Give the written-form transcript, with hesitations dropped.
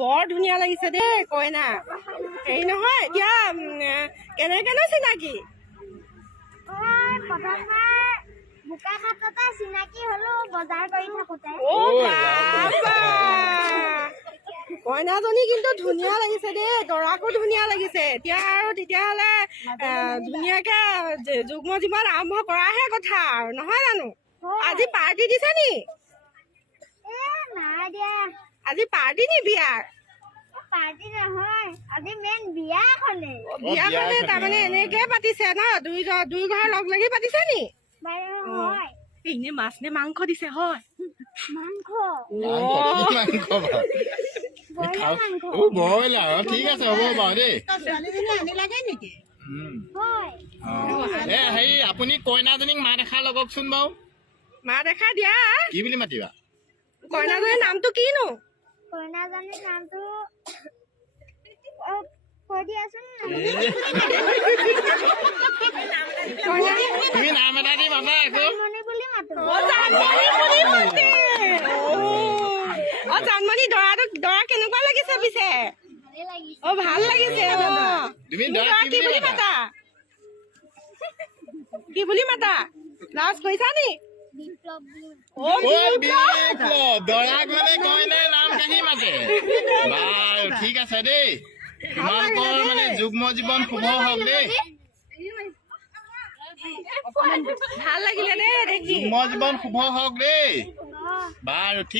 বৰ ধুনীয়া লাগিছে দেই কইনা। হেৰি নহয় এতিয়া কেনেকেনো চিনাকি? বোকাখাততে চিনাকি হলো বজাৰ কৰি থাকোতে। কইনাজনী কিন্তু ধুনীয়া লাগিছে দেই, দৰাকো ধুনীয়া লাগিছে। এতিয়া আৰু তেতিয়াহ'লে ধুনীয়াকে যুগ্ম জীৱন আৰম্ভ কৰাহে কথা আৰু নহয় জানো? আজি পাৰ্টি দিছে নি? নাই দিয়া। আজি পাৰ্টি নি বিয়াৰ? পাৰ্টি নহয়, আজি মেইন বিয়াখনে। বিয়াখনে তাৰমানে এনেকে পাতিছে ন? দুই ঘৰ লগ লাগি পাতিছে নি? হয়। এনে মাছ নে মাংস দিছে হয়? মাংস। ব্ৰইলাৰ ঠিক আছে হ'ব বাৰু দেই। হেৰি আপুনি কইনাজনীক মা দেখা লগকচোন বাৰু। মা দেখা দিয়া। কি বুলি মাতিবা? কইনাজনীৰ নামটো কিনো? কইনাজনীৰ নামটো কৈ দিয়াচোন। তুমি নাম এটা দি মাতা আকৌ। মণি বুলি মাতো। জানমণি দৰা কেনেকুৱা লাগিছে পিছে? ভাল লাগিছে। তুমি কি বুলি মাতা? কি বুলি মাতা? লাজ কৰিছা নি? দৰাক মানে কইনাই নাম কাঢ়ি মাতে। বাৰু ঠিক আছে দেই। তোমালোকৰ মানে যুগ্ম জীৱন শুভ হওক দেই। ভাল লাগিলে দেই দেখি। যুগ্ম জীৱন শুভ হওক দেই। বাৰু ঠিক